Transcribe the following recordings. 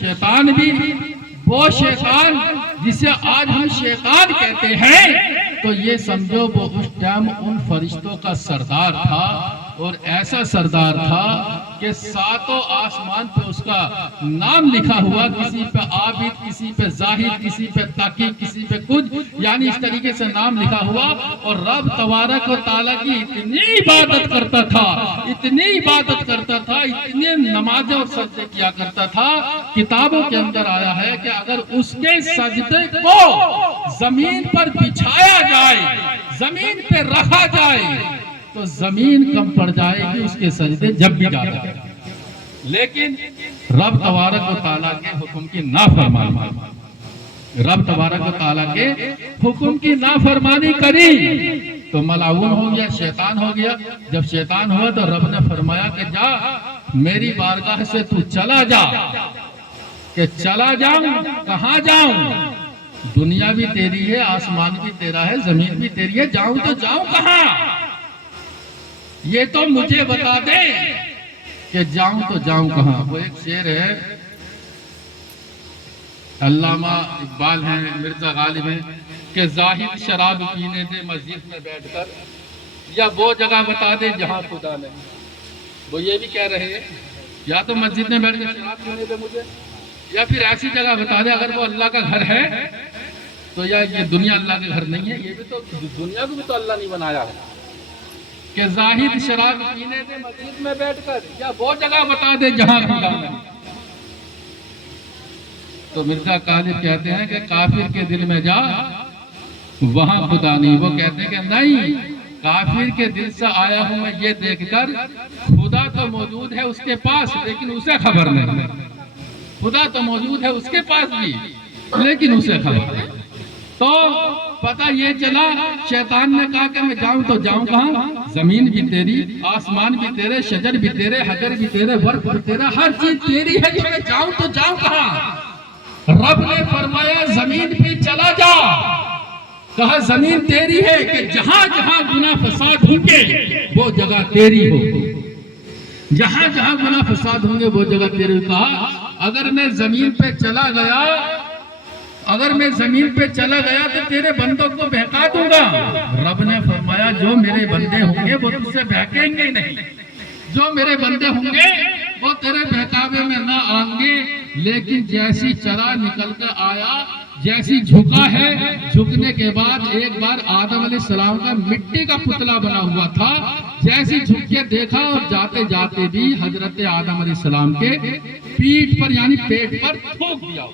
شیطان بھی وہ شیطان جسے آج ہم شیطان کہتے ہیں، تو یہ سمجھو وہ اس ٹائم ان فرشتوں کا سردار تھا، اور ایسا سردار تھا کہ ساتوں آسمان پہ اس کا نام لکھا ہوا، کسی پہ عابد، کسی پہ زاہد، کسی پہ تقی، کسی پہ کچھ، یعنی اس طریقے سے نام لکھا ہوا۔ اور رب تبارک و تعالیٰ کی اتنی عبادت کرتا تھا، اتنی عبادت کرتا تھا، اتنے نمازیں اور سجدے کیا کرتا تھا، کتابوں کے اندر آیا ہے کہ اگر اس کے سجدے کو زمین پر بچھایا جائے، زمین پہ رکھا جائے، تو زمین کم پڑ جائے گی اس کے سجدے جب بھی جاتا ہے، لیکن رب تبارک و تعالیٰ کے حکم کی نافرمانی، رب تبارک و تعالیٰ کے حکم کی نافرمانی کری تو ملعون ہو گیا، شیطان ہو گیا۔ جب شیطان ہوا تو رب نے فرمایا کہ جا میری بارگاہ سے تو چلا جا، کہ چلا جاؤں، کہاں جاؤں؟ دنیا بھی تیری ہے، آسمان بھی تیرا ہے، زمین بھی تیری ہے، جاؤں تو جاؤں کہاں؟ یہ تو مجھے بتا دے کہ جاؤں تو جاؤں کہاں۔ وہ ایک شعر ہے، علامہ اقبال ہیں، مرزا غالب ہیں، کہ زاہد شراب پینے دے مسجد میں بیٹھ کر، یا وہ جگہ بتا دے جہاں خدا نہیں۔ وہ یہ بھی کہہ رہے ہیں یا تو مسجد میں بیٹھ کر شراب پینے دے مجھے، یا پھر ایسی جگہ بتا دے اگر وہ اللہ کا گھر ہے تو، یا یہ دنیا اللہ کا گھر نہیں ہے، یہ بھی تو دنیا کو بھی تو اللہ نہیں بنایا ہے، کہ زاہد شراب پینے دے مسجد میں بیٹھ کر، یا وہ جگہ بتا دے جہاں خدا نہیں۔ تو مرزا غالب کہتے ہیں کہ کافر کے دل میں جا وہاں خدا نہیں۔ وہ کہتے ہیں کہ نہیں، کافر کے دل سے آیا ہوں میں یہ دیکھ کر، خدا تو موجود ہے اس کے پاس لیکن اسے خبر نہیں، خدا تو موجود ہے اس کے پاس بھی لیکن اسے خبر نہیں۔ تو پتہ یہ چلا، شیطان نے کہا کہ میں جاؤں تو جاؤں کہاں؟ زمین بھی تیری، آسمان بھی تیرے، شجر بھی تیرے، حجر بھی تیرے، ورق بھی تیرا، ہر چیز تیری ہے، میں جاؤں تو جاؤں کہاں؟ رب نے فرمایا زمین پہ چلا جا، کہا زمین تیری ہے کہ جہاں جہاں گناہ فساد ہوں گے وہ جگہ تیری ہو، جہاں جہاں گناہ فساد ہوں گے وہ جگہ تیری ہو۔ کہا اگر میں زمین پہ چلا گیا، اگر میں زمین پہ چلا گیا تو تیرے بندوں کو بہکا دوں گا۔ رب نے فرمایا جو میرے بندے ہوں گے وہ تجھ سے بہکیں گے نہیں، جو میرے بندے ہوں گے وہ تیرے بہکاوے میں نہ آئیں گے، لیکن جیسی چلا نکل کر آیا، جیسی جھکا ہے، جھکنے کے بعد ایک بار آدم علیہ السلام کا مٹی کا پتلا بنا ہوا تھا، جیسی جھک کے دیکھا اور جاتے جاتے بھی حضرت آدم علیہ السلام کے پیٹھ پر یعنی پیٹ پر تھوک دیا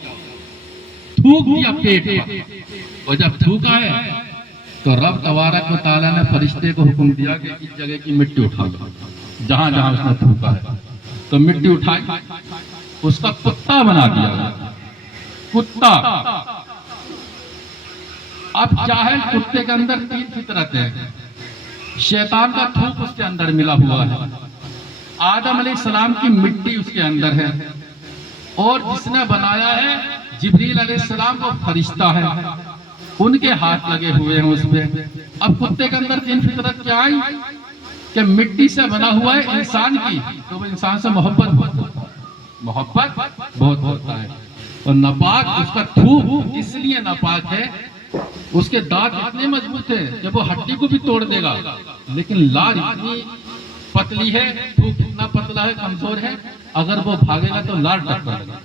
پیٹ پر۔ اور جب تھوکا ہے تو رب تبارک و تعالیٰ نے فرشتے کو حکم دیا کہ اس جگہ کی مٹی اٹھا لو، جہاں جہاں اس نے تھوکا ہے، تو مٹی اٹھائی، اس کا کتا بنا دیا، کتا۔ اب چاہے کتے کے اندر 3 فطرت ہے، شیطان کا تھوک اس کے اندر ملا ہوا ہے، آدم علیہ السلام کی مٹی اس کے اندر ہے، اور جس نے بنایا ہے جبریل علیہ السلام وہ فرشتہ ہے، ان کے ہاتھ لگے ہوئے ہیں اس پہ۔ اب کتے کے اندر 3 فطرت کیا آئی کہ مٹی سے بنا ہوا ہے انسان کی، تو وہ انسان سے محبت بہت ہوتا ہے، اور ناپاک اس کا تھوک اس لیے ناپاک ہے، اس کے دانت اتنے مضبوط ہیں کہ وہ ہڈی کو بھی توڑ دے گا، لیکن لار اتنی پتلی ہے، تھوک اتنا پتلا ہے، کمزور ہے، اگر وہ بھاگے گا تو لار ٹکرے گا۔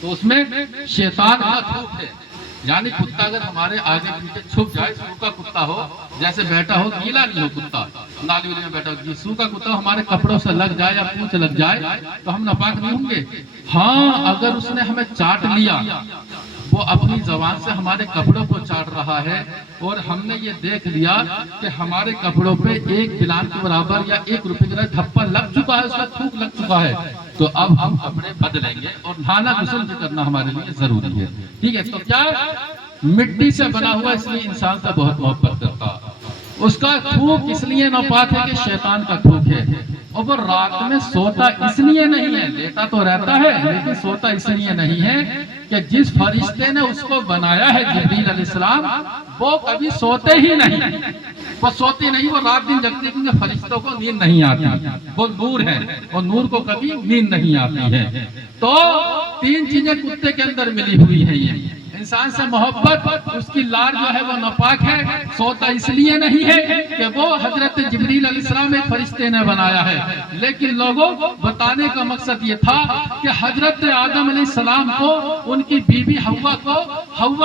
تو اس میں شیطان کا تھوک ہے، یعنی کتا اگر ہمارے آگے پیچھے چھپ جائے، سوکھا کتا ہو، جیسے بیٹھا ہو، گیلا نہیں ہو کتا، نالی میں بیٹھا ہو، سوکھا کتا ہمارے کپڑوں سے لگ جائے یا پونچھ لگ جائے تو ہم ناپاک نہیں ہوں گے۔ ہاں اگر اس نے ہمیں چاٹ لیا، وہ اپنی زبان سے ہمارے کپڑوں کو چاٹ رہا ہے، اور ہم نے یہ دیکھ لیا کہ ہمارے کپڑوں پہ 1 بلان کے برابر یا 1 روپے کا دھپا لگ چکا ہے، اس کا تھوک لگ چکا ہے، تو اب ہم کپڑے بدلیں گے، اور نہانا غسل بھی کرنا ہمارے لیے ضروری ہے۔ ٹھیک ہے، تو کیا مٹی سے بنا ہوا اس لیے انسان سے بہت محبت کرتا، اس کا تھوک اس لیے ناپاک ہے کہ شیطان کا تھوک ہے، اور وہ رات میں سوتا اس لیے نہیں ہے، لیتا تو رہتا ہے لیکن سوتا اس لیے نہیں ہے کہ جس فرشتے نے اس کو بنایا ہے جبریل علیہ السلام، وہ کبھی سوتے ہی نہیں، وہ سوتی نہیں، وہ رات دن جگتی، کیونکہ فرشتوں کو نیند نہیں آتی، وہ نور ہے اور نور کو کبھی نیند نہیں آتی ہے۔ تو تین چیزیں کتے کے اندر ملی ہوئی ہیں، یہ انسان سے محبت، اس کی لار جو ہے وہ ناپاک ہے، سوتا اس لیے نہیں ہے کہ وہ حضرت جبریل علیہ السلام ایک فرشتے نے بنایا ہے، لیکن لوگوں بتانے کا مقصد یہ تھا کہ حضرت آدم علیہ السلام کو، ان کی بیوی حوا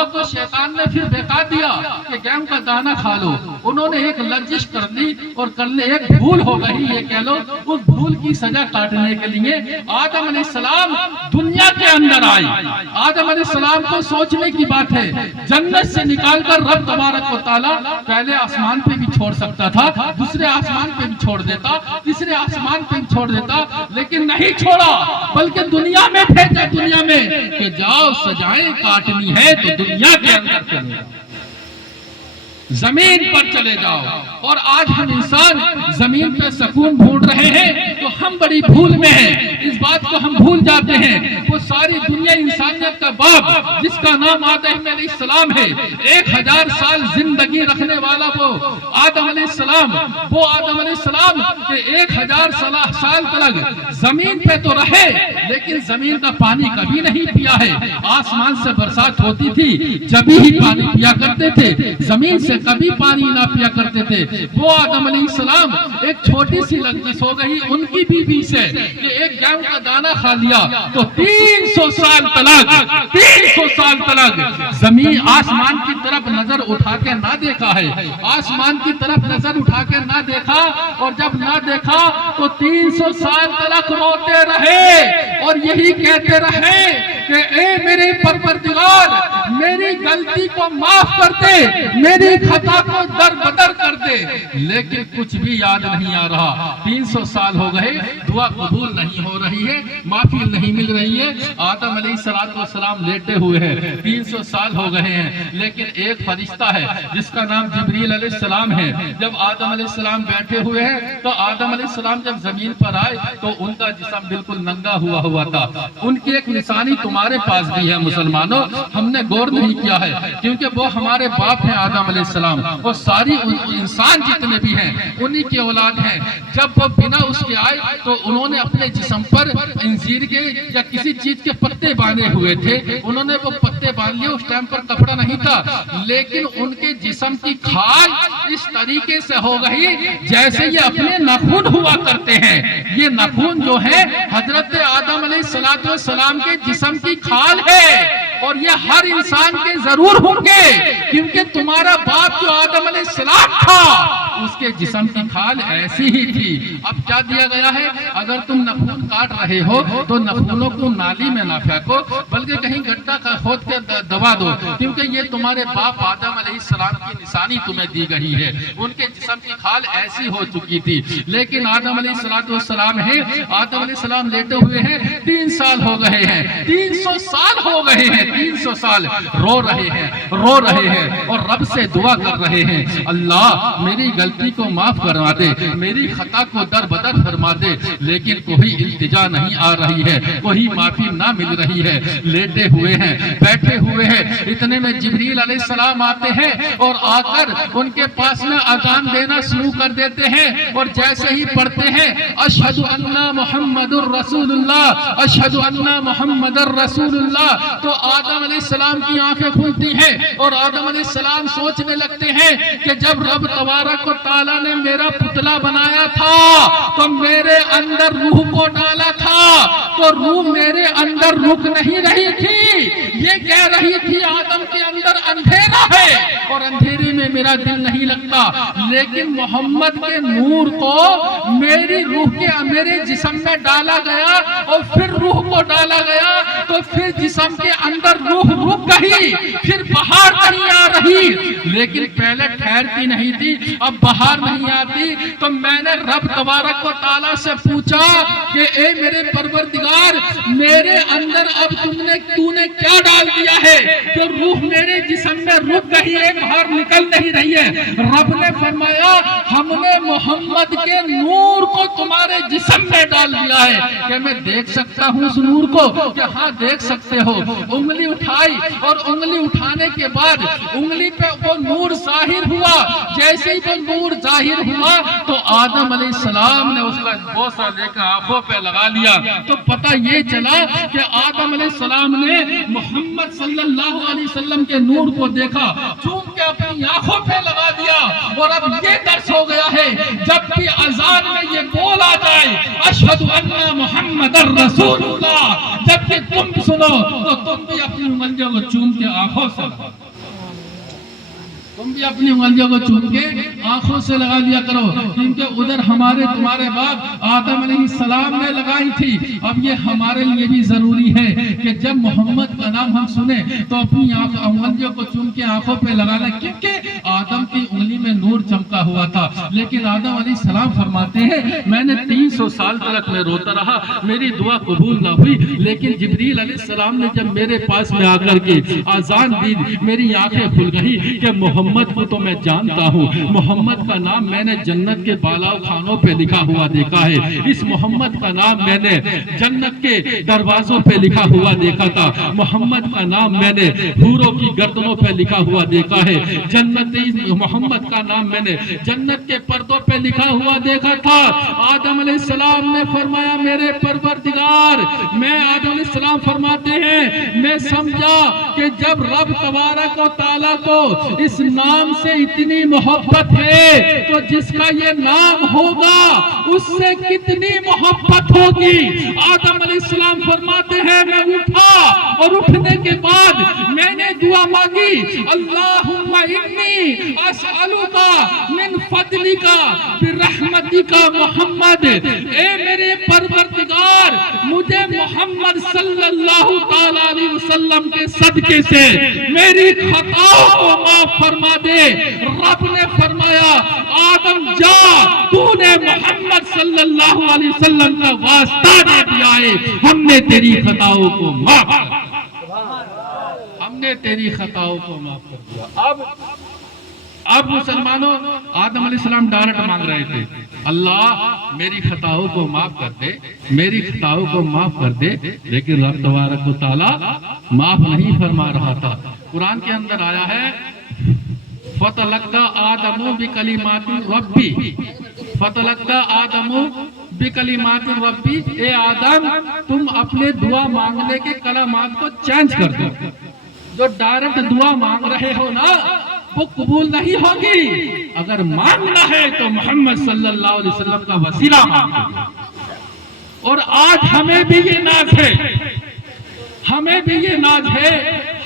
کو شیطان نے پھر بہکا دیا کہ گیم کا دانہ کھا لو، انہوں نے ایک لرزش کر لی اور کرنے ایک بھول ہو گئی، یہ کہہ لو اس بھول کی سزا کاٹنے کے لیے آدم علیہ السلام دنیا کے اندر آئی۔ آدم علیہ السلام کو سوچنے کی بات ہے، جنت سے نکال کر رب تبارک و تعالیٰ پہلے آسمان پہ بھی چھوڑ سکتا تھا، دوسرے آسمان پہ بھی چھوڑ دیتا، تیسرے آسمان پہ بھی چھوڑ دیتا، لیکن نہیں چھوڑا، بلکہ دنیا میں بھیجا، دنیا میں کہ جاؤ سزائیں کاٹنی ہے تو دنیا کے اندر چلے جاؤ، زمین پر چلے جاؤ۔ اور آج ہم انسان زمین پہ سکون ڈھونڈ رہے ہیں تو ہم بڑی بھول میں ہیں، اس بات کو ہم بھول جاتے ہیں۔ وہ ساری دنیا انسانیت کا باپ جس کا نام آدم علیہ السلام ہے، 1000 سال زندگی رکھنے والا وہ آدم علیہ السلام، وہ آدم علیہ السلام کہ 1000 سال تک زمین پہ تو رہے، لیکن زمین کا پانی کبھی نہیں پیا ہے۔ آسمان سے برسات ہوتی تھی جبھی ہی پانی پیا کرتے تھے، زمین سے کبھی پانی نہ پیا کرتے تھے۔ وہ آدم علیہ السلام ایک چھوٹی سی لغزش ہو گئی ان کی بیوی سے کہ ایک گیہوں کا دانہ کھا لیا تو 300 سال تلک زمین آسمان کی طرف نظر اٹھا کے نہ دیکھا ہے، آسمان کی طرف نظر اٹھا کے نہ دیکھا، اور جب نہ دیکھا تو 300 سال تلک روتے رہے اور یہی کہتے رہے کہ اے میرے پروردگار، میری غلطی کو معاف کر دے، میری خطا کو در بدر کر دے، لیکن کچھ بھی یاد نہیں آ رہا۔ 300 سال ہو گئے، دعا قبول نہیں ہو رہی ہے، معافی نہیں مل رہی ہے۔ آدم علیہ السلام لیٹے ہوئے ہیں، 300 سال ہو گئے ہیں، لیکن ایک فرشتہ ہے جس کا نام جبریل علیہ السلام ہے۔ جب آدم علیہ السلام بیٹھے ہوئے ہیں تو آدم علیہ السلام جب زمین پر آئے تو ان کا جسم بالکل ننگا ہوا تھا۔ ان کی ایک نشانی تمہارے پاس بھی ہے مسلمانوں، ہم نے غور نہیں کیا ہے، کیونکہ وہ ہمارے باپ ہیں آدم علیہ السلام، اور ساری انسان جتنے بھی ہیں انہی کی اولاد ہیں۔ جب وہ بنا اس کے آئے تو انہوں نے اپنے جسم پر انجیر کے یا کسی چیز کے پتے باندھے ہوئے تھے، انہوں نے وہ پتے باندھ لیے، اس ٹائم پر کپڑا نہیں تھا، لیکن ان کے جسم کی کھال اس طریقے سے ہو گئی جیسے یہ اپنے ناخن ہوا کرتے ہیں۔ یہ ناخن جو ہے حضرت آدم علیہ السلام کے جسم کی کھال ہے، اور یہ ہر انسان کے ضرور ہوں گے، کیونکہ تمہارا باپ جو آدم علیہ السلام تھا اس کے جسم کی کھال ایسی ہی تھی۔ اب کیا دیا گیا ہے، اگر تم نخون کاٹ رہے ہو تو نخونوں کو نالی میں نہ پھینکو، بلکہ کہیں گڈھا کھود کے دبا دو، کیونکہ یہ تمہارے باپ آدم علیہ السلام کی نشانی تمہیں دی گئی ہے۔ ان کے جسم کی کھال ایسی ہو چکی تھی، لیکن آدم علیہ السلام ہے، آدم علیہ السلام لیٹے ہوئے ہیں، 3 سال ہو گئے ہیں، 300 سال ہو گئے ہیں، 300 سال رو رہے ہیں اور رب سے دعا کر رہے ہیں، اللہ میری غلطی کو معاف کروا دے، میری خطا کو در بدر فرما دے، لیکن کوئی التجا نہیں آ رہی ہے، کوئی معافی نہ مل رہی ہے۔ لیٹے ہوئے ہیں، بیٹھے ہوئے ہیں، اتنے میں جبریل علیہ السلام آتے ہیں اور آ کر ان کے پاس میں اذان دینا شروع کر دیتے ہیں، اور جیسے ہی پڑھتے ہیں اشہد ان محمد الرسول اللہ، اشہد ان محمد الرسول اللہ، تو آدم علیہ السلام کی آنکھیں کھلتی ہیں اور آدم علیہ السلام سوچنے لگتے ہیں کہ جب رب تبارک و تعالیٰ نے میرا پتلا بنایا تھا تو میرے اندر روح کو ڈالا تھا، تو روح میرے اندر رک نہیں رہی تھی، یہ کہہ رہی تھی آدم کے اندر اندھیرا ہے اور اندھیرے میں میرا دل نہیں لگتا، لیکن محمد کے نور کو میری روح کے میرے جسم میں ڈالا گیا اور پھر روح کو ڈالا گیا، تو پھر جسم کے اندر روح رک گئی، پھر بہار نہیں آ رہی، لیکن پہلے ٹھہرتی نہیں تھی، اب بہار نہیں آتی۔ تو میں نے رب تبارک و تعالیٰ سے پوچھا کہ اے میرے پروردگار، میرے اندر اب تو نے کیا ڈال دیا ہے جو روح میرے جسم میں رک گئی ہے، باہر نکل نہیں رہی ہے؟ رب نے فرمایا ہم نے محمد کے نور کو تمہارے جسم میں ڈال دیا ہے۔ کہ میں دیکھ سکتا ہوں اس نور کو؟ کہ ہاں دیکھ سکتے ہو۔ انگلی اٹھائی اور انگلی اٹھانے کے بعد انگلی پہ وہ نور ظاہر ہوا۔ جیسے ہی وہ نور ظاہر ہوا تو آدم علیہ السلام نے اس کا بوسہ لے کر آنکھوں پہ لگا لیا۔ تو پتہ یہ چلا کہ آدم علیہ السلام نے محمد صلی اللہ علیہ وسلم کے نور کو دیکھا، چوم کے اپنی آنکھوں پہ لگا دیا۔ اور اب یہ درس ہو گیا ہے، جب بھی اذان میں یہ بول آ جائے اشہد ان محمد الرسول اللہ، جب کہ تم سنو تو تم بھی اپنی انگلیوں کو چوم کے آنکھوں سے، تم بھی اپنی انگلیوں کو چوم کے آنکھوں سے لگا لیا کرو، کیونکہ ادھر ہمارے تمہارے باپ آدم علیہ السلام نے لگائی تھی۔ اب یہ ہمارے لیے بھی ضروری ہے کہ جب محمد کا نام ہم سنیں تو اپنی انگلیوں کو چوم کے آنکھوں پہ لگانا، کیونکہ آدم کی انگلی میں نور چمکا ہوا تھا۔ لیکن آدم علیہ السلام فرماتے ہیں میں نے 300 سال تک میں روتا رہا، میری دعا قبول نہ ہوئی، لیکن جبریل علیہ السلام نے جب میرے پاس میں آ کر کے آذان دی، میری آنکھیں کھل گئی کہ محمد کو تو میں جانتا ہوں، محمد کا نام میں نے جنت کے بالا خانوں پہ لکھا ہوا دیکھا ہے، اس محمد کا نام میں نے جنت کے دروازوں پہ لکھا ہوا دیکھا تھا، محمد کا نام میں نے حوروں کی گردنوں پہ لکھا ہوا دیکھا ہے، محمد کا نام میں نے جنت کے پردوں پہ لکھا ہوا دیکھا تھا۔ آدم علیہ السلام نے فرمایا میرے پروردگار، میں آدم علیہ السلام فرماتے ہیں میں سمجھا کہ جب رب تبارک و تعالیٰ کو اس نام سے اتنی محبت ہے تو جس کا یہ نام ہوگا اس سے کتنی محبت ہوگی۔ آدم علیہ السلام فرماتے ہیں میں اٹھا اور اٹھنے کے بعد میں نے دعا مانگی اللہم انی اسألک من فضلک برحمتک محمد، اے میرے پروردگار مجھے محمد صلی اللہ تعالیٰ علیہ وسلم کے صدقے سے میری خطاؤں کو معاف فرما دے۔ رب نے فرمایا آدم جا، تو نے محمد صلی اللہ علیہ وسلم کا واسطہ دے دیا ہے، ہم نے تیری خطاؤں کو معاف کر دیا، ہم نے تیری خطاؤں کو معاف کر دیا۔ اب مسلمانوں آدم علیہ السلام ڈائریکٹ مانگ رہے تھے اللہ میری خطاؤں کو معاف کر دے، میری خطاؤں کو معاف کر دے، لیکن رب تبارک و تعالیٰ معاف نہیں فرما رہا تھا۔ قرآن کے اندر آیا ہے فَتَلَقَّى آدَمُ بِكَلِمَاتِ رَبِّ، فَتَلَقَّى آدَمُ بِكَلِمَاتِ رَبِّ، اے آدم تم اپنے دعا مانگنے کے کلمات کو چینج کر دو، جو ڈائریکٹ دعا مانگ رہے ہو نا وہ قبول نہیں ہوگی، اگر مانگنا ہے تو محمد صلی اللہ علیہ وسلم کا وسیلہ مانگو۔ اور آج ہمیں بھی یہ ناز ہے، ہمیں بھی یہ ناز ہے،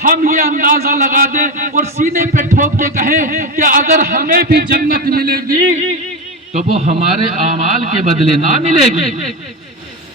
ہم یہ اندازہ لگا دیں اور سینے پہ ٹھوک کے کہیں کہ اگر ہمیں بھی جنت ملے گی تو وہ ہمارے اعمال کے بدلے نہ ملے گی،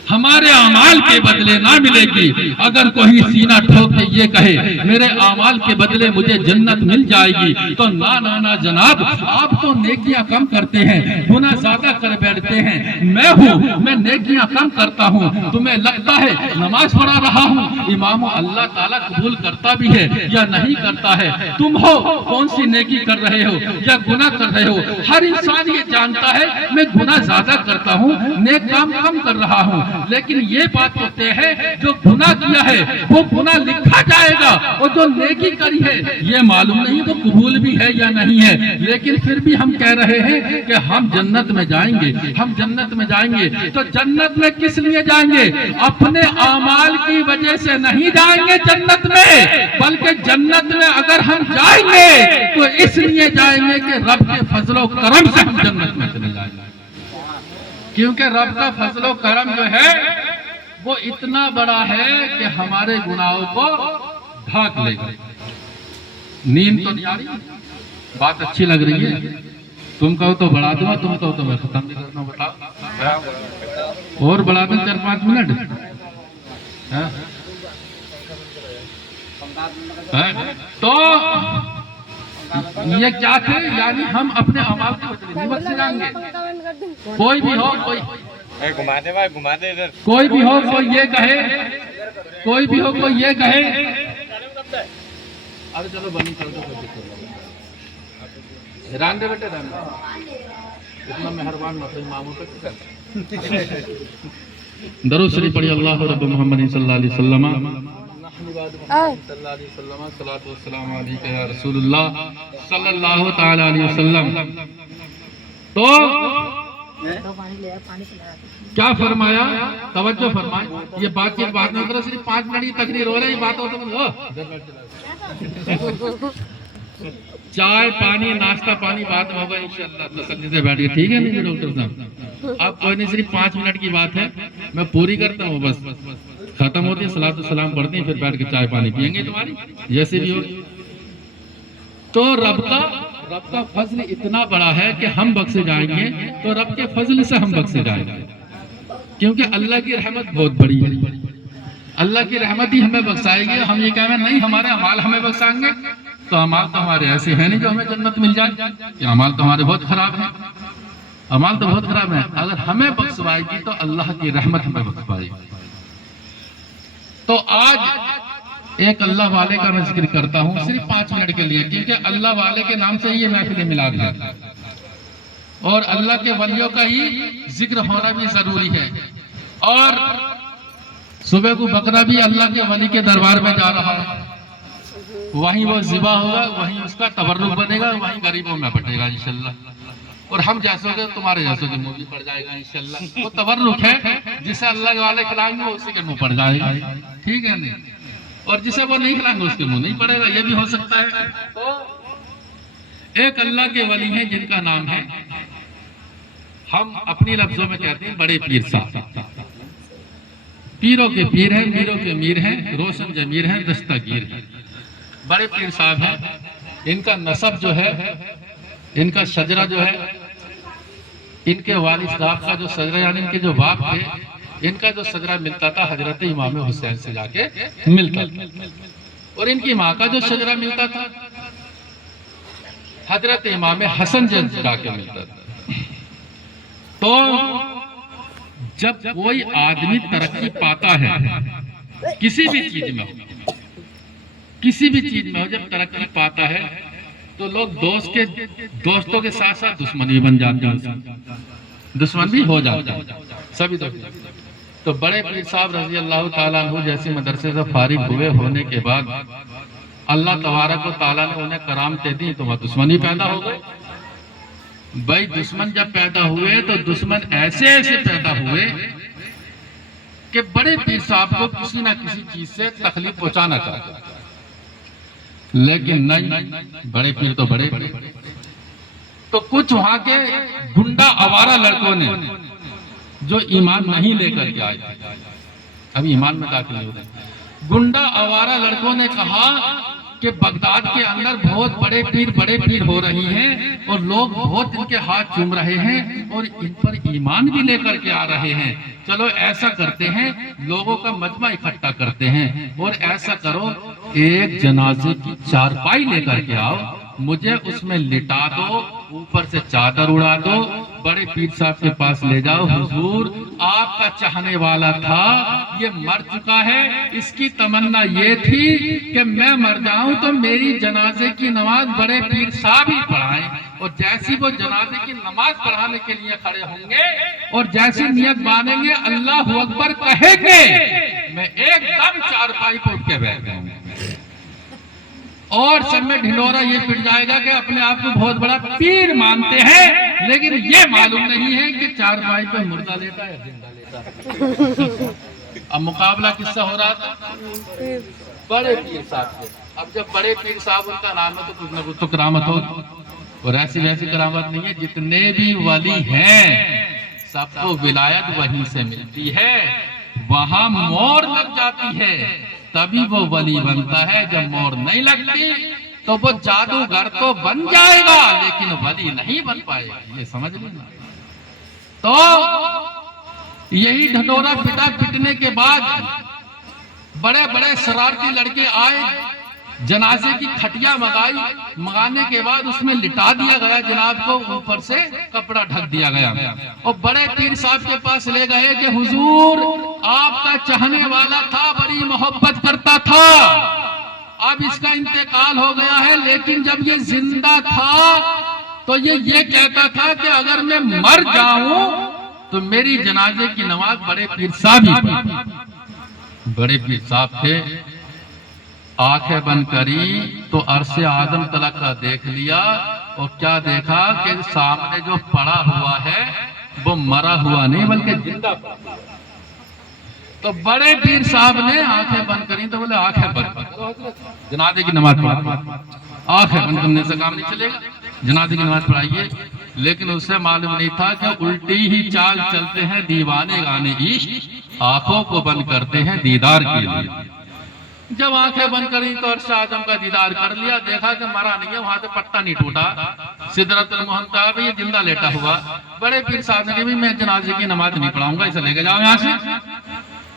ہمارے اعمال کے بدلے نہ ملے گی۔ اگر کوئی سینہ ٹھوک کے یہ کہے میرے اعمال کے بدلے مجھے جنت مل جائے گی تو نا جناب، آپ تو نیکیاں کم کرتے ہیں، گناہ زیادہ کر بیٹھتے ہیں، میں نیکیاں کم کرتا ہوں، تمہیں لگتا ہے نماز پڑھا رہا ہوں، امام اللہ تعالیٰ قبول کرتا بھی ہے یا نہیں کرتا ہے؟ تم ہو کون سی نیکی کر رہے ہو یا گناہ کر رہے ہو؟ ہر انسان یہ جانتا ہے میں گناہ زیادہ کرتا ہوں، نیک کام کم کر رہا ہوں، لیکن یہ بات تو طے ہے جو گناہ کیا ہے وہ گناہ لکھا جائے گا، اور جو نیکی کری ہے یہ معلوم نہیں وہ قبول بھی ہے یا نہیں ہے، لیکن پھر بھی ہم کہہ رہے ہیں کہ ہم جنت میں جائیں گے، ہم جنت میں جائیں گے۔ تو جنت میں کس لیے جائیں گے؟ اپنے اعمال کی وجہ سے نہیں جائیں گے جنت میں، بلکہ جنت میں اگر ہم جائیں گے تو اس لیے جائیں گے کہ رب کے فضل و کرم سے ہم جنت میں چلے جائیں گے، کیونکہ رب کا فضل و کرم جو ہے وہ اتنا بڑا ہے کہ ہمارے گناہوں کو ڈھانک لے گا۔ نیند تو نہیں آ رہی؟ بات اچھی لگ رہی ہے؟ تم کہو تو بڑھا دوں، تم کہو تو میں ختم بھی کرنا، بتاؤ اور بڑھا دوں 4-5 منٹ؟ تو یہ کیا تھے؟ یعنی ہم اپنے اعمال کو نعمت سے جائیں گے. کوئی بھی ہو کوئی کوئی بھی ہو کوئی یہ کہے کوئی بھی ہو کوئی یہ کہے ارے چلو بنی کر دو ران دے بیٹے ران اتنا مہربان مطلب ماموں پہ درود شریف پڑھی اللہ رب محمد صلی اللہ علیہ وسلم صلاۃ والسلام علیک یا رسول اللہ صلی اللہ تعالی علیہ وسلم. تو کیا فرمایا؟ توجہ فرمائیں. یہ بات کی بات نہ کرو، صرف 5 منٹ کی تقریر ہو رہی ہے. بات ہو تو چائے پانی ناشتہ پانی بات ہوگا انشاءاللہ تسلی سے بیٹھ کے. ٹھیک ہے نہیں ڈاکٹر صاحب؟ اب کوئی نہیں، صرف 5 منٹ کی بات ہے، میں پوری کرتا ہوں. بس ختم ہوتی ہے صلاۃ والسلام پڑھتے ہیں، پھر بیٹھ کے چائے پانی پئیں گے تمہاری جیسے بھی ہو. تو رب کا فضل اتنا بڑا ہے کہ ہم بخشے جائیں گے تو رب کے فضل سے ہم بخشے جائیں گے، کیونکہ اللہ کی رحمت بہت بڑی ہے. اللہ کی رحمت ہی ہمیں بخشائے گی. ہم یہ کہیں گے نہیں ہمارے اعمال ہمیں بخشائیں گے، تو اعمال تو ہمارے ایسے ہیں نہیں جو ہمیں جنت مل جائے. کہ اعمال تو ہمارے بہت خراب ہیں، اعمال تو بہت خراب ہیں. اگر ہمیں بخشوائے گی تو اللہ کی رحمت ہمیں بخشوائے گی. تو آج ایک اللہ والے کا میں ذکر کرتا ہوں صرف 5 منٹ کے لیے، کیونکہ اللہ والے کے نام سے یہ محفل میلاد ہے اور اللہ کے ولیوں کا ہی ذکر ہونا بھی ضروری ہے. اور صبح کو بکرا بھی اللہ کے ولی کے دربار میں جا رہا ہے، وہیں وہ ذبح ہوگا، وہیں اس کا تبرک بنے گا، وہیں غریبوں میں بٹے گا انشاءاللہ. اور ہم جیسوں کے تمہارے جیسوں کے منہ بھی پڑ جائے گا انشاءاللہ. وہ تبرک ہے، جسے اللہ کے والے کھلائیں گے وہ اسی کے منہ پڑ جائے گا. ٹھیک ہے نہیں؟ اور جسے وہ نہیں کھلائیں گے اس کے منہ نہیں پڑے گا. یہ بھی ہو سکتا ہے. تو ایک اللہ کے ولی ہیں جن کا نام ہے، ہم اپنی لفظوں میں کہتے ہیں بڑے پیر صاحب. پیروں کے پیر ہیں، میروں کے میر ہیں، روشن ضمیر ہیں، دستگیر ہیں. بڑے پیر صاحب ہیں. ان کا نسب جو ہے، ان کا شجرہ جو ہے، ان کے والد صاحب کا جو شجرہ یعنی ان کے جو باپ تھے، ان کا جو شجرہ ملتا تھا حضرت امام حسین سے جا کے ملتا تھا. اور ان کی ماں کا جو شجرہ ملتا تھا حضرت امام حسن سے جا کے ملتا تھا. تو جب کوئی آدمی ترقی پاتا ہے کسی بھی چیز میں ہو، کسی بھی چیز میں ہو، جب ترقی پاتا ہے تو لوگ دوستوں کے ساتھ ساتھ دشمنی بن جاتے ہیں، دشمن بھی ہو جاتا ہے سبھی دوست. تو بڑے پیر صاحب رضی اللہ تعالیٰ عنہ جیسے مدرسے سے فارغ ہوئے ہونے کے بعد اللہ تبارک و تعالیٰ نے انہیں کرامتیں دی تو وہ دشمنی پیدا ہو گئے. بھائی دشمن جب پیدا ہوئے تو دشمن ایسے ایسے پیدا ہوئے کہ بڑے پیر صاحب کو کسی نہ کسی چیز سے تکلیف پہنچانا چاہتے، لیکن نہیں، بڑے پیر تو بڑے. تو کچھ وہاں کے گنڈا آوارہ لڑکوں نے جو ایمان نہیں لے کر کے آئے تھے، ابھی ایمان میں داخل نہیں ہوتے، گنڈا آوارہ لڑکوں نے کہا کہ بغداد کے اندر بہت بڑے پیر ہو رہی ہیں اور لوگ بہت ان کے ہاتھ چوم رہے ہیں اور ان پر ایمان بھی لے کر کے آ رہے ہیں. چلو ایسا کرتے ہیں، لوگوں کا مجمع اکٹھا کرتے ہیں اور ایسا کرو ایک جنازے کی چارپائی لے کر کے آؤ، مجھے اس میں لٹا دو، اوپر سے چادر اڑا دو، بڑے پیر صاحب کے پاس لے جاؤ، حضور آپ کا چاہنے والا تھا، یہ مر چکا ہے، اس کی تمنا یہ تھی کہ میں مر جاؤں تو میری جنازے کی نماز بڑے پیر صاحب ہی پڑھائیں. اور جیسی وہ جنازے کی نماز پڑھانے کے لیے کھڑے ہوں گے اور جیسی نیت مانیں گے اللہ اکبر کہیں گے، میں ایک دم چارپائی کو اٹھ کے بیٹھ جاؤں گا اور سب میں ڈھنڈورا یہ پٹ جائے گا کہ اپنے آپ کو بہت بڑا پیر مانتے ہیں، لیکن یہ معلوم نہیں ہے کہ چارپائی پہ مردہ لیتا ہے زندہ لیتا ہے. اب مقابلہ کس سے ہو رہا تھا؟ بڑے پیر صاحب سے. اب جب بڑے پیر صاحب ان کا نام ہے تو کچھ نہ کچھ تو کرامت ہوگی، اور ایسی ویسی کرامت نہیں ہے. جتنے بھی ولی ہیں سب کو ولایت وہیں سے ملتی ہے، وہاں مور لگ جاتی ہے تبھی وہ ولی بنتا ہے. جب مور نہیں لگتی تو وہ جادوگر تو بن جائے گا لیکن ولی نہیں بن پائے گا. یہ سمجھ لینا. تو یہی ڈھنڈورا پٹنے کے بعد بڑے بڑے شرارتی لڑکے آئے، جنازے کی کھٹیا منگانے کے بعد اس میں لٹا دیا گیا، جناب کو اوپر سے کپڑا ڈھک دیا گیا، اور بڑے پیر صاحب کے پاس لے گئے کہ حضور آپ کا چاہنے والا تھا، بڑی محبت کرتا تھا، اب اس کا انتقال ہو گیا ہے، لیکن جب یہ زندہ تھا تو یہ کہتا تھا کہ اگر میں مر جاؤں تو میری جنازے کی نماز بڑے پیر صاحب ہی پڑھیں۔ بڑے پیر صاحب تھے، آنکھیں بند کری تو عرش اعظم تلک کا دیکھ لیا، اور کیا دیکھا کہ سامنے جو پڑا ہوا ہے وہ مرا ہوا نہیں بلکہ زندہ پڑا۔ تو بڑے پیر صاحب نے آنکھیں بند کری تو بولے آنکھیں بند کرو، جنازے کی نماز پڑھا۔ آنکھیں بند کرنے سے کام نہیں چلے گا، جنازے کی نماز پڑھائیے۔ لیکن اس سے معلوم نہیں تھا کہ الٹی ہی چال چلتے ہیں دیوانے گانے عشق، آنکھوں کو بند کرتے ہیں دیدار کے لیے۔ جب آنکھیں بند کری تو عرش اعظم کا دیدار کر لیا، دیکھا کہ مرا نہیں ہے، وہاں سے پٹا نہیں ٹوٹا، سدرۃ المنتہا پہ یہ زندہ لیٹا ہوا۔ بڑے پیر صاحب نے کہا میں جنازے کی نماز نہیں پڑھاؤں گا، اسے لے کے جاؤ یہاں سے۔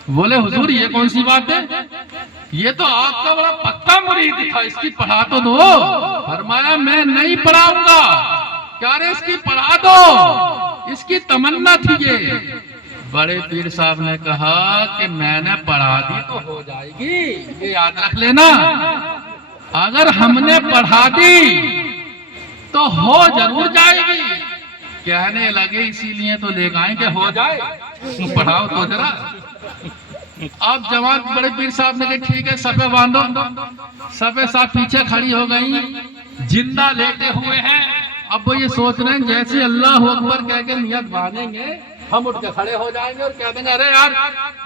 بولے حضور یہ کون سی بات ہے، یہ تو آپ کا بڑا پکا مرید تھا، اس کی پڑھا تو دو۔ فرمایا میں نہیں پڑھاؤں گا، کیا رے اس کی پڑھا دو، اس کی تمنا تھی یہ۔ بڑے پیر صاحب نے کہا کہ میں نے پڑھا دی تو ہو جائے گی، یہ یاد رکھ لینا، اگر ہم نے پڑھا دی تو ہو ضرور جائے گی۔ کہنے لگے اسی لیے تو لے گئے کہ ہو جائے، پڑھاؤ تو ذرا۔ اب جماعت بڑے پیر صاحب نے کہا ٹھیک ہے صفے باندھو، صفے صاحب پیچھے کھڑی ہو گئی، زندہ لیٹے ہوئے ہیں۔ اب وہ یہ سوچ رہے ہیں جیسے اللہ اکبر کہہ کے نیت باندھیں گے ہم اٹھ کے کھڑے ہو جائیں گے اور کہہ دیں گے ارے یار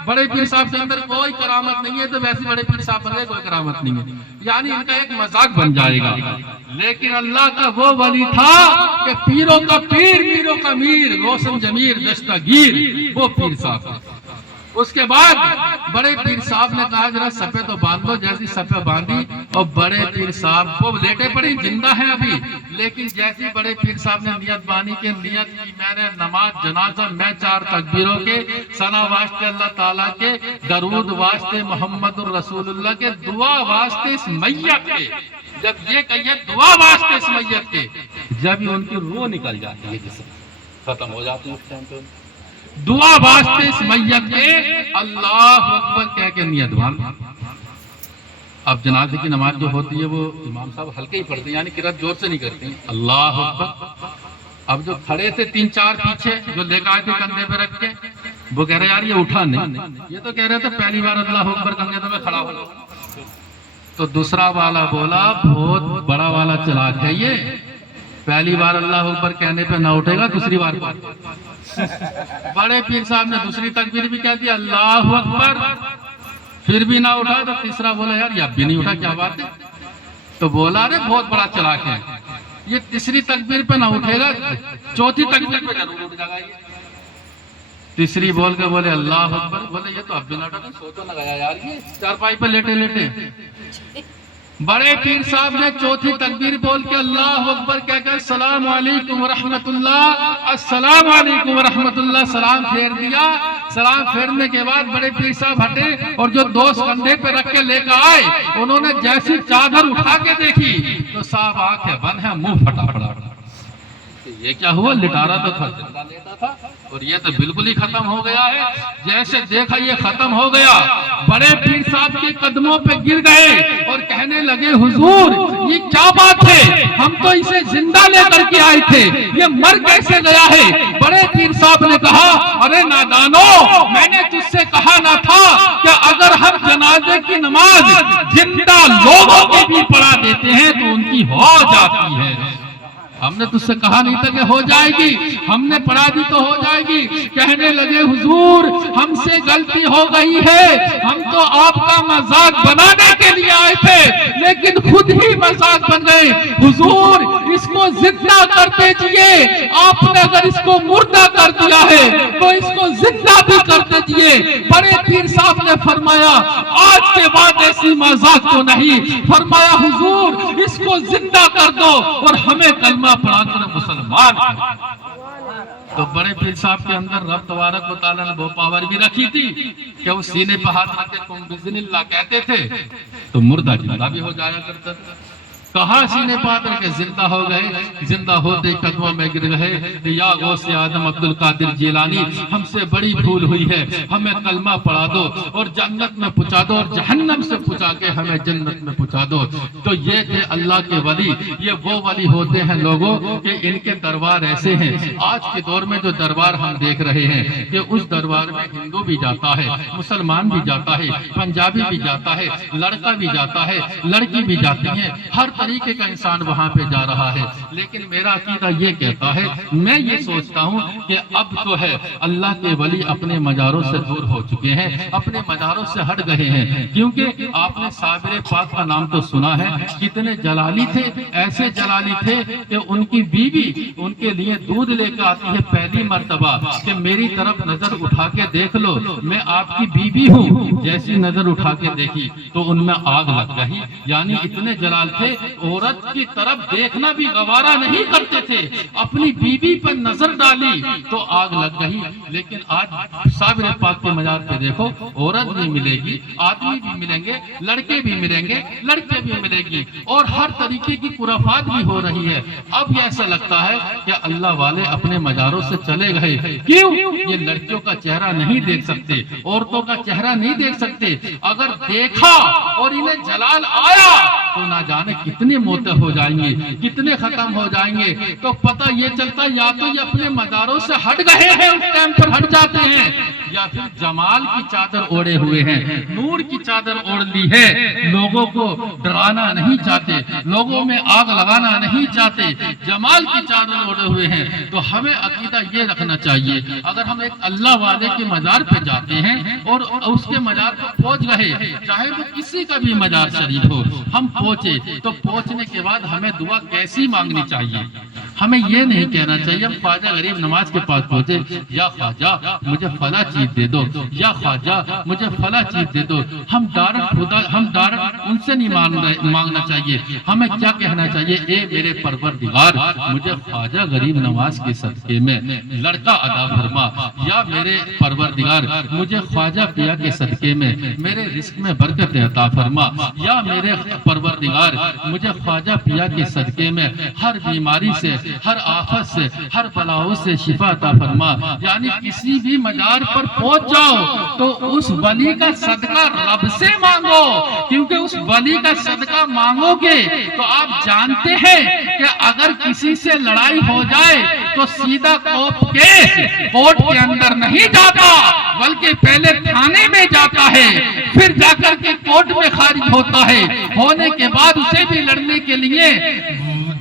بڑے پیر صاحب کے اندر کوئی کرامت نہیں ہے، تو ویسے بڑے پیر صاحب بن گئے کوئی کرامت نہیں ہے، یعنی ان کا ایک مذاق بن جائے گا۔ لیکن اللہ کا وہ ولی تھا کہ پیروں کا پیر، میروں کا میر، روشن ضمیر دستگیر، وہ پیر صاحب۔ اس کے بعد بڑے پیر صاحب نے کہا ذرا صفے تو باندھ لو، جیسی صفے باندھی، اور بڑے پیر صاحب کو لیٹے پڑے زندہ ہیں ابھی، لیکن جیسی بڑے پیر صاحب نے نیت باندھی کہ نیت کی میں نے نماز جنازہ میں 4 تکبیروں کے، ثنا واسطے اللہ تعالیٰ کے، درود واسطے محمد الرسول اللہ کے، دعا واسطے اس میت کے، جب یہ کہیے دعا واسطے اس میت کے، جب ان کی روح نکل جاتی ہے جسم ختم ہو جاتی ہے، اس ٹائم پہ دعا واسطے اس میت کے اللہ اکبر کہہ کے نیت باندھ۔ اب جنازے کی نماز جو ہوتی ہے وہ امام صاحب ہلکے ہی پڑھتے ہیں، یعنی قرات زور سے نہیں کرتے ہیں، اللہ اکبر۔ اب جو کھڑے تھے 3-4 پیچھے جو لے کے آئے تھے کندھے پہ رکھ کے، وہ کہہ رہے یار یہ اٹھا نہیں، یہ تو کہہ رہے تھے پہلی بار اللہ اکبر کندھے تو میں کھڑا ہو۔ تو دوسرا والا بولا بہت بڑا والا چلاک ہے یہ، پہلی بار اللہ اکبر کہنے پہ نہ اٹھے گا، دوسری بار بڑے پیر صاحب نے دوسری تکبیر بھی کہہ دیا اللہ اکبر، پھر بھی نہ اٹھا، تو تیسرا بولا یار یہ اب بھی نہیں اٹھا، کیا بات ہے؟ تو بولا ارے بہت بڑا چلاک ہے یہ، تیسری تکبیر پہ نہ اٹھے گا، چوتھی تکبیر پہ ضرور اٹھ جائے گا۔ تیسری بول کے بولے اللہ اکبر، بولے یہ تو اب بھی نہ اٹھا، سو تو نہ گیا یار یہ چارپائی پہ لیٹے لیٹے۔ بڑے پیر صاحب نے چوتھی تکبیر بول کے اللہ اکبر کہہ کر السلام علیکم ورحمت اللہ، السلام علیکم ورحمت اللہ، سلام پھیر دیا۔ سلام پھیرنے کے بعد بڑے پیر صاحب ہٹے اور جو دوست کندھے پہ رکھ کے لے کر آئے، انہوں نے جیسی چادر اٹھا کے دیکھی تو صاحب آنکھیں بند ہیں، منہ پھٹا پڑا۔ یہ کیا ہوا، لٹارا تو تھا، زندہ لیٹا تھا، اور یہ تو بالکل ہی ختم ہو گیا ہے۔ جیسے دیکھا یہ ختم ہو گیا، بڑے پیر صاحب کے قدموں پہ گر گئے اور کہنے لگے حضور یہ کیا بات ہے، ہم تو اسے زندہ لے کر کے آئے تھے، یہ مر کیسے گیا ہے؟ بڑے پیر صاحب نے کہا ارے نادانو، میں نے تجھ سے کہا نہ تھا کہ اگر ہم جنازے کی نماز زندہ لوگوں کی بھی پڑھا دیتے ہیں تو ان کی ہو جاتی ہے؟ ہم نے تجھ سے کہا نہیں تھا کہ ہو جائے گی، ہم نے پڑھا دی تو ہو جائے گی۔ کہنے لگے حضور ہم سے غلطی ہو گئی ہے، ہم تو آپ کا مذاق بنانے کے لیے آئے تھے لیکن خود ہی مذاق بن گئے۔ حضور اس کو زندہ کر دیجئے، آپ نے اگر اس کو مردہ کر دیا ہے تو اس کو زندہ بھی کر دیجئے۔ بڑے پیر صاحب نے فرمایا آج کے بعد ایسی مذاق تو نہیں، فرمایا حضور اس کو زندہ کر دو اور ہمیں کلمہ پڑھا کر مسلمان۔ تو بڑے پیر صاحب کے اندر رب تبارک و تعالیٰ نے وہ پاور بھی رکھی تھی کہ وہ سینے پہ ہاتھ رکھ کے تم بسم اللہ کہتے تھے تو مردہ زندہ بھی ہو جایا کرتا تھا. کہاں سینے پہ ہاتھ رکھ کے زندہ ہو گئے, زندہ ہوتے قدموں میں گر گئے, یا غوث آدم عبد القادر جیلانی ہم سے بڑی بھول ہوئی ہے, ہمیں کلمہ پڑھا دو اور جنت میں پہنچا دو اور جہنم سے پہنچا کے ہمیں جنت میں پہنچا دو. تو یہ تھے اللہ کے ولی. یہ وہ ولی ہوتے ہیں لوگوں کہ ان کے دربار ایسے ہیں. آج کے دور میں جو دربار ہم دیکھ رہے ہیں کہ اس دربار میں ہندو بھی جاتا ہے, مسلمان بھی جاتا ہے, پنجابی بھی جاتا ہے, لڑکا بھی جاتا ہے, لڑکی بھی جاتی ہیں, ہر طریقے کا انسان وہاں پہ جا رہا ہے. لیکن میرا عقیدہ یہ کہتا ہے, میں یہ سوچتا ہوں کہ اب تو ہے اللہ کے ولی اپنے مزاروں سے دور ہو چکے ہیں, اپنے مزاروں سے ہٹ گئے ہیں. کیونکہ آپ نے صابر پاک کا نام تو سنا ہے, کتنے جلالی تھے, ایسے جلالی تھے کہ ان کی بیوی ان کے لیے دودھ لے کے آتی ہے پہلی مرتبہ کہ میری طرف نظر اٹھا کے دیکھ لو, میں آپ کی بیوی ہوں. جیسی نظر اٹھا کے دیکھی تو ان میں آگ لگ گئی. یعنی اتنے جلال تھے, عورت کی طرف دیکھنا بھی گوارا نہیں کرتے تھے. اپنی بیوی پر نظر ڈالی تو آگ لگ گئی. لیکن آج صابر پاک کے مزار پہ دیکھو, عورت بھی ملے گی, آدمی بھی ملیں گے, لڑکے بھی ملیں گے, لڑکے بھی ملے گی, اور ہر طریقے کی خرافات بھی ہو رہی ہے. اب یہ ایسا لگتا ہے کہ اللہ والے اپنے مزاروں سے چلے گئے. کیوں؟ یہ لڑکیوں کا چہرہ نہیں دیکھ سکتے, عورتوں کا چہرہ نہیں دیکھ سکتے. اگر دیکھا اور انہیں جلال آیا تو نہ جانے کتنے موتے ہو جائیں گے, کتنے ختم ہو جائیں گے. تو پتہ یہ چلتا یا تو یہ اپنے مزاروں سے ہٹ گئے ہیں, اس ٹائم پر ہٹ جاتے ہیں, یا پھر جمال کی چادر اوڑے ہوئے ہیں, نور کی چادر اوڑ لی ہے. لوگوں کو ڈرانا نہیں چاہتے, لوگوں میں آگ لگانا نہیں چاہتے, جمال کی چادر اوڑے ہوئے ہیں. تو ہمیں عقیدہ یہ رکھنا چاہیے, اگر ہم ایک اللہ والے کے مزار پہ جاتے ہیں اور اس کے مزار پر پہنچ گئے, چاہے وہ کسی کا بھی مزار شریف ہو, ہم پہنچے تو پہنچنے کے بعد ہمیں دعا کیسی مانگنی چاہیے. ہمیں یہ نہیں کہنا چاہیے ہم خواجہ غریب نواز کے پاس پہنچے, یا خواجہ مجھے فلاں چیز دے دو, یا خواجہ مجھے فلاں چیز دے دو. ہم ڈائریکٹ ان سے نہیں مانگنا چاہیے. ہمیں کیا کہنا چاہیے, اے میرے پروردگار مجھے خواجہ غریب نواز کے صدقے میں لڑکا عطا فرما, یا میرے پروردگار مجھے خواجہ پیا کے صدقے میں میرے رزق میں برکت عطا فرما, یا میرے پروردگار مجھے خواجہ پیا کے صدقے میں ہر بیماری سے, ہر آفت سے, ہر بلاؤں سے شفا عطا فرما. یعنی کسی بھی مزار پر پہنچ جاؤ تو اس ولی کا صدقہ رب سے مانگو, کیونکہ اس ولی کا صدقہ مانگو گے تو آپ جانتے ہیں کہ اگر کسی سے لڑائی ہو جائے تو سیدھا کورٹ کے اندر نہیں جاتا, بلکہ پہلے تھانے میں جاتا ہے, پھر جا کر کے کورٹ میں خارج ہوتا ہے. ہونے کے بعد اسے بھی لڑنے کے لیے,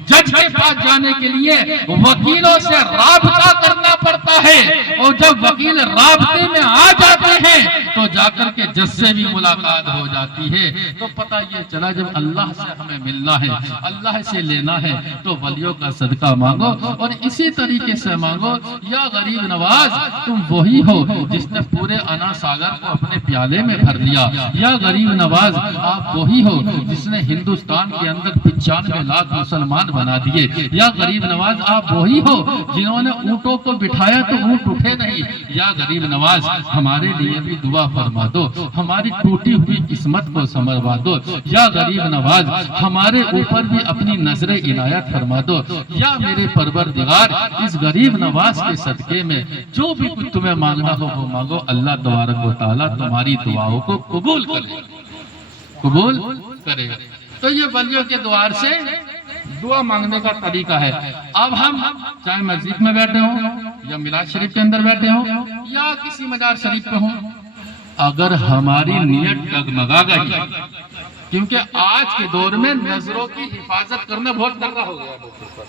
جج کے پاس جانے کے لیے وکیلوں سے رابطہ کرنا پڑتا ہے, اور جب وکیل رابطے میں آ جاتے ہیں تو جا کر کے جج سے بھی ملاقات ہو جاتی ہے. تو پتہ یہ چلا جب اللہ سے ہمیں ملنا ہے, اللہ سے لینا ہے, تو ولیوں کا صدقہ مانگو, اور اسی طریقے سے مانگو. یا غریب نواز تم وہی ہو جس نے پورے انا ساگر کو اپنے پیالے میں بھر لیا. یا غریب نواز آپ وہی ہو جس نے ہندوستان کے اندر 95 لاکھ مسلمان بنا دیے. یا غریب نواز آپ وہی ہو جنہوں نے اونٹوں کو بٹھایا تو اونٹ اٹھے نہیں. یا غریب نواز ہمارے لیے بھی دعا فرما دو, ہماری ٹوٹی ہوئی قسمت کو سنوروا دو. یا غریب نواز ہمارے اوپر بھی اپنی نظر عنایت فرما دو. یا میرے پروردگار اس غریب نواز کے صدقے میں جو بھی کچھ تمہیں مانگنا ہو وہ مانگو. اللہ تبارک و تعالیٰ تمہاری دعاؤں کو قبول کرے گا. تو یہ ولیوں کے دوار سے دعا مانگنے کا طریقہ ہے. اب ہم چاہے مسجد میں بیٹھے ہوں, یا میلاد شریف کے اندر بیٹھے ہوں, یا کسی مزار شریف پہ ہوں, اگر ہماری نیت ڈگمگا گئی, کیونکہ آج کے دور میں نظروں کی حفاظت کرنا بہت ڈرا ہو گیا ہے,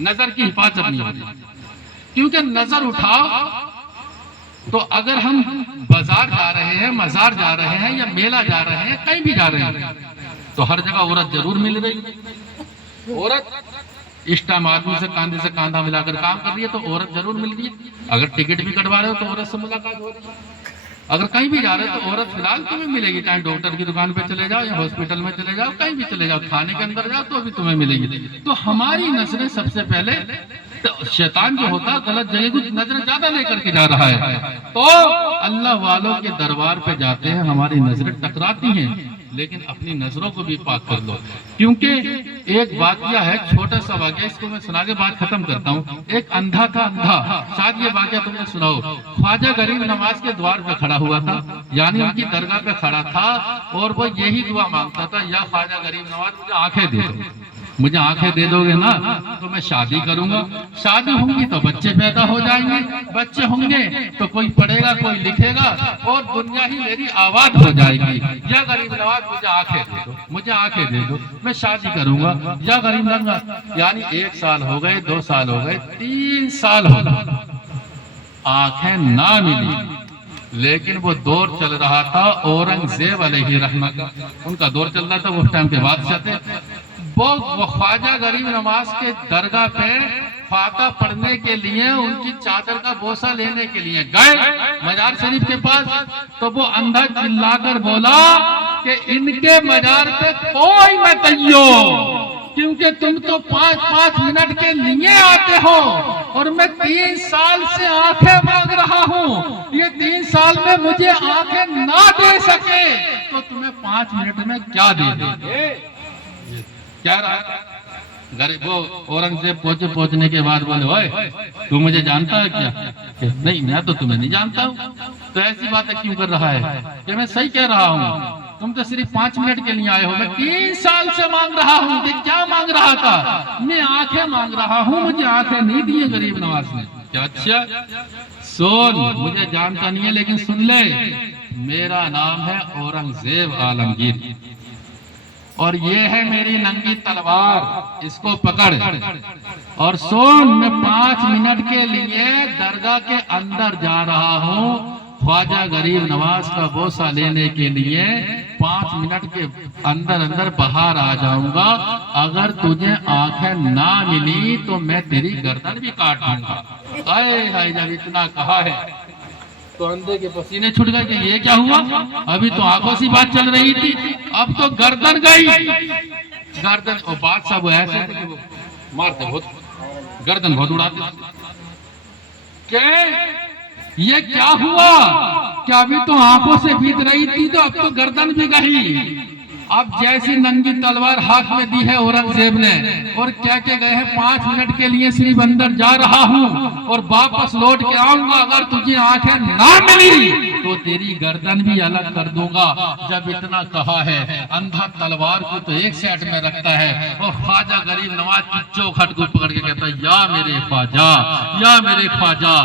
نظر کی حفاظت نہیں ہوتی, کیونکہ نظر اٹھاؤ تو اگر ہم بازار جا رہے ہیں, مزار جا رہے ہیں, یا میلہ جا رہے ہیں, کہیں بھی جا رہے ہیں, تو ہر جگہ عورت ضرور مل رہی ہے. عورت اس ٹائم آدمی سے کاندھے سے کاندھا ملا کر کام کر رہی ہے تو عورت ضرور مل رہی ہے. اگر ٹکٹ بھی کٹوا رہے ہو تو عورت سے ملاقات ہو رہی ہے. اگر کہیں بھی جا رہے ہیں تو عورت فی الحال تمہیں ملے گی, چاہے ڈاکٹر کی دکان پہ چلے جاؤ, یا ہاسپٹل میں چلے جاؤ, کہیں بھی چلے جاؤ, تھانے کے اندر جاؤ تو بھی تمہیں ملے گی. تو ہماری نظریں سب سے پہلے شیطان جو ہوتا غلط جگہ کچھ نظر زیادہ لے کر کے جا رہا ہے، تو اللہ والوں کے دربار پہ جاتے ہیں، ہماری نظریں ٹکراتی ہیں، لیکن اپنی نظروں کو بھی پاک کر لو۔ کیونکہ ایک واقعہ ہے، چھوٹا سا واقعہ، اس کو میں سنا کے بات ختم کرتا ہوں۔ ایک اندھا تھا، اندھا، شاید یہ واقعہ تم نے سنا ہو۔ خواجہ غریب نواز کے دوار پہ کھڑا ہوا تھا، یعنی ان کی درگاہ پہ کھڑا تھا، اور وہ یہی دعا مانگتا تھا، یا خواجہ غریب نواز مجھے آنکھیں دے دو، مجھے آنکھیں دے دو گے نا تو میں شادی کروں گا، شادی ہوں گی تو بچے پیدا ہو جائیں گے، بچے ہوں گے تو کوئی پڑھے گا کوئی لکھے گا، اور دنیا ہی میری آباد ہو جائے گی۔ یا غریب نواز مجھے آنکھیں دے دو، مجھے آنکھیں دے دو، میں شادی کروں گا۔ یا غریب نواز، یعنی 1 سال ہو گئے، 2 سال ہو گئے، 3 سال ہو گئے، آنکھیں نہ ملی۔ لیکن وہ دور چل رہا تھا اورنگزیب علیہ رحمہ کا، ان کا دور چل رہا تھا، وہ ٹائم پہ بادشاہ تھے۔ وہ خواجہ غریب نواز کے درگاہ پہ فاتحہ پڑھنے کے لیے، ان کی چادر کا بوسہ لینے کے لیے گئے مزار شریف کے پاس، تو وہ اندھا چلا کر بولا کہ ان کے مزار پہ کوئی نہ کہیو، کیونکہ تم تو 5-5 منٹ کے لیے آتے ہو، اور میں 3 سال سے آنکھیں مانگ رہا ہوں، یہ 3 سال میں مجھے آنکھیں نہ دے سکے تو تمہیں 5 منٹ میں کیا دے دے۔ کیا رہا غریب؟ وہ اورنگزیب پہنچنے کے بعد بولے، اوئے تو مجھے جانتا ہے کیا؟ کہ نہیں، میں تو تمہیں نہیں جانتا ہوں، تو ایسی باتیں کیوں کر رہا ہے؟ کہ میں صحیح کہہ رہا ہوں، تم تو صرف 5 منٹ کے لیے آئے ہو، میں 3 سال سے مانگ رہا ہوں۔ کہ کیا مانگ رہا تھا؟ میں آنکھیں مانگ رہا ہوں، مجھے آنکھیں نہیں دیے غریب نواز نے۔ کیا اچھا سن، مجھے جانتا نہیں ہے لیکن سن لے، میرا نام ہے اورنگزیب عالمگیر، اور یہ ہے میری ننگی تلوار، اس کو پکڑ اور سن، میں 5 منٹ کے لیے درگاہ کے اندر جا رہا ہوں، خواجہ غریب نواز کا بوسہ لینے کے لیے 5 منٹ کے اندر باہر آ جاؤں گا، اگر تجھے آنکھیں نہ ملی تو میں تیری گردن بھی کاٹ دوں گا۔ ہائے جب اتنا کہا ہے تو اندھے کے پسینے چھٹ گئے کہ یہ کیا ہوا؟ ابھی تو آنکھوں سی بات چل رہی تھی، اب تو گردن گئی۔ گردن، اور بادشاہ وہ ایسے تھے کہ وہ مارتے بہت، گردن بہت اڑاتے۔ کہ یہ کیا ہوا کہ ابھی تو آنکھوں سے بیت رہی تھی تو اب تو گردن بھی گئی۔ اب جیسی ننگی تلوار ہاتھ میں دی ہے اورنگزیب نے، اور کیا گئے ہیں 5 منٹ کے لیے صرف اندر جا رہا ہوں اور واپس لوٹ کے آؤں گا، اگر تجھے آنکھیں نہ ملی تو تیری گردن بھی الگ کر دوں گا۔ جب اتنا کہا ہے، اندھا تلوار کو تو ایک سائڈ میں رکھتا ہے، اور خواجہ غریب نواز کی چوکھٹ کو پکڑ کے کہتا ہے، یا میرے خواجہ، یا میرے خواجہ،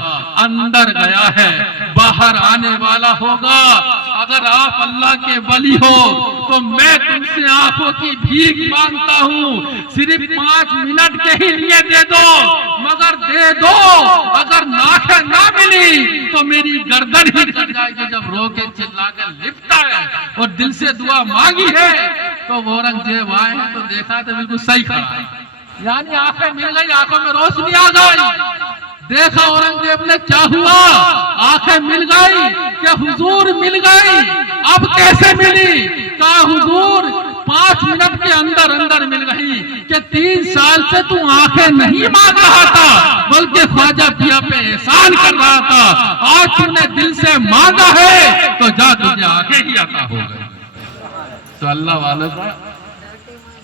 اندر گیا ہے باہر آنے والا ہوگا، اگر آپ اللہ کے ولی ہو تو میں تم سے آنکھوں کی بھیک مانگتا ہوں، صرف 5 منٹ کے ہی لیے دے دو، مگر دے دو، اگر آنکھیں نہ ملی تو میری گردن ہی کٹ جائے گی۔ جب رو کے چلا کے لپٹا ہے اور دل سے دعا مانگی ہے تو وہ اورنگزیب آئے ہیں تو دیکھا تو بالکل صحیح کھڑا ہے، یعنی آنکھیں مل گئی، آنکھوں میں روشنی آ گئی۔ دیکھا اورنگزیب نے کیا ہوا، آنکھیں مل گئی کہ حضور مل گئی، اب کیسے ملی؟ کہا حضور 5 منٹ کے اندر مل گئی، کہ 3 سال سے تو آنکھیں نہیں مانگ رہا تھا بلکہ خواجہ پیا پہ احسان کر رہا تھا، آج تو نے دل سے مانگا ہے تو جا تجھے آنکھیں ہی عطا ہو گئے۔ تو اللہ والے کا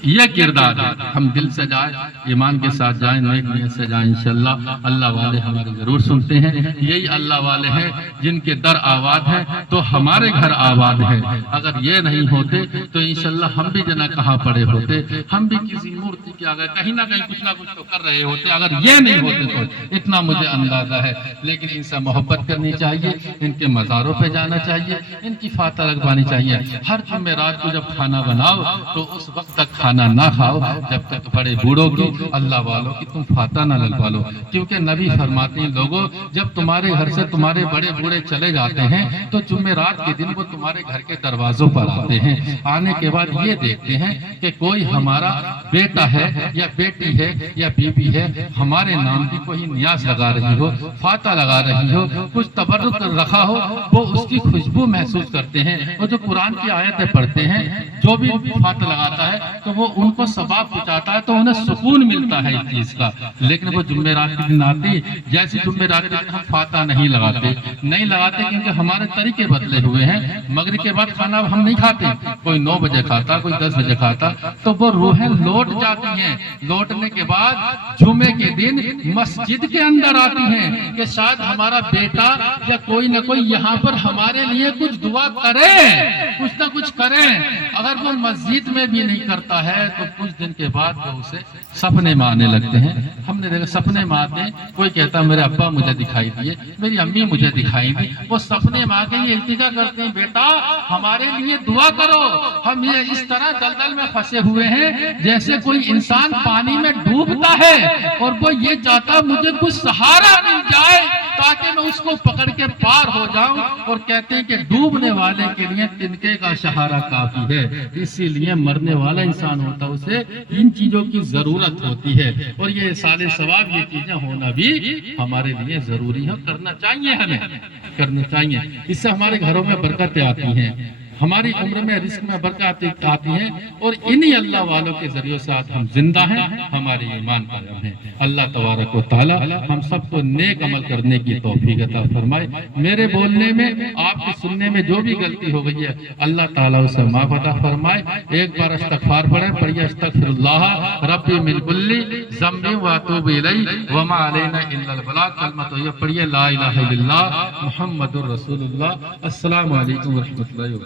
یہ کردار ہے، ہم دل سے جائیں، ایمان کے ساتھ جائیں، نیک نیت سے جائیں، انشاءاللہ اللہ والے ہمارے ضرور سنتے ہیں۔ یہی اللہ والے ہیں جن کے در آباد ہیں تو ہمارے گھر آباد ہیں، اگر یہ نہیں ہوتے تو انشاءاللہ ہم بھی جنہ کہاں پڑے ہوتے، ہم بھی کسی مورتی کے آگے کہیں نہ کہیں کچھ نہ کچھ تو کر رہے ہوتے، اگر یہ نہیں ہوتے تو اتنا مجھے اندازہ ہے۔ لیکن ان سے محبت کرنی چاہیے، ان کے مزاروں پہ جانا چاہیے، ان کی فاتحہ لگوانی چاہیے۔ ہر جمعرات کو جب کھانا بناؤ تو اس وقت تک کھانا نہ کھاؤ جب تک بڑے بوڑھوں کی، اللہ والوں کی تم فاتحہ نہ لگوا لو، کیونکہ نبی فرماتے ہیں لوگوں جب تمہارے گھر سے تمہارے بڑے بوڑھے چلے جاتے ہیں تو جمعرات کے دن وہ تمہارے گھر کے دروازوں پر آتے ہیں، آنے کے بعد یہ دیکھتے ہیں کہ کوئی ہمارا بیٹا ہے یا بیٹی ہے یا بیوی ہے ہمارے نام کی کوئی نیاز لگا رہی ہو، فاتحہ لگا رہی ہو، کچھ تبرک رکھا ہو، وہ اس کی خوشبو محسوس کرتے ہیں، اور جو قرآن کی آیتیں پڑھتے ہیں جو بھی فاتحہ لگاتا ہے تو وہ ان کو ثواب پہنچاتا ہے، تو انہیں انہیں سکون ملتا ہے اس چیز کا. لیکن وہ جمعرات کے دن آتی، جیسے جمعرات کے دن ہم فاتحہ نہیں لگاتے کیونکہ ہمارے طریقے بدلے ہوئے ہیں. مغرب کے بعد کھانا ہم نہیں کھاتے، کوئی 9 بجے کھاتا، کوئی 10 بجے کھاتا. تو وہ روحیں لوٹ جاتی ہیں. لوٹنے کے بعد جمعے کے دن مسجد کے اندر آتی ہیں کہ شاید ہمارا بیٹا یا کوئی نہ کوئی یہاں پر ہمارے لیے کچھ دعا کرے، کچھ نہ کچھ کرے. اگر وہ مسجد میں بھی نہیں کرتا ہے تو کچھ دن کے بعد وہ اسے سپنے میں آنے لگتے ہیں. ہم نے دیکھا سپنے میں آتے ہیں، کوئی کہتا میرے ابا مجھے دکھائی دیے، میری امی مجھے دکھائی دی. وہ سپنے میں آ کے یہ التجا کرتے ہیں بیٹا ہمارے لیے دعا کرو. ہم یہ اس طرح دلدل میں پھنسے ہوئے ہیں جیسے کوئی انسان پانی میں ڈوبتا ہے اور وہ یہ چاہتا مجھے کچھ سہارا مل جائے تاکہ میں اس کو پکڑ کے پار ہو جاؤں. اور کہتے ہیں کہ ڈوبنے والے کے لیے تنکے کا سہارا کافی ہے. اسی لیے مرنے والا انسان ہوتا ہے اسے ان چیزوں کی ضرورت ہوتی ہے. اور یہ سال ثواب یہ چیزیں ہونا بھی ہمارے لیے ضروری ہے، کرنا چاہیے، ہمیں کرنا چاہیے. اس سے ہمارے گھروں میں برکتیں آتی ہیں، ہماری عمر میں رزق میں برکات آتی ہیں. اور انہی اللہ والوں کے ذریعے سے آج ہم زندہ ہیں، ہمارے ایمان قائم ہے. اللہ تبارک و تعالی ہم سب کو نیک عمل کرنے کی توفیق عطا فرمائے. میرے بولنے میں، آپ کے سننے میں جو بھی غلطی ہو گئی ہے اللہ تعالیٰ اسے معاف عطا فرمائے. ایک بار استغفار پڑھیں، پڑھیے استغفر اللہ ربی من کل ذنب واتوب الیہ وما علینا الا البلاغ. کلمہ طیبہ پڑھیے لا الہ الا اللہ محمد الرسول اللہ. السلام علیکم ورحمۃ اللہ وبرکاتہ.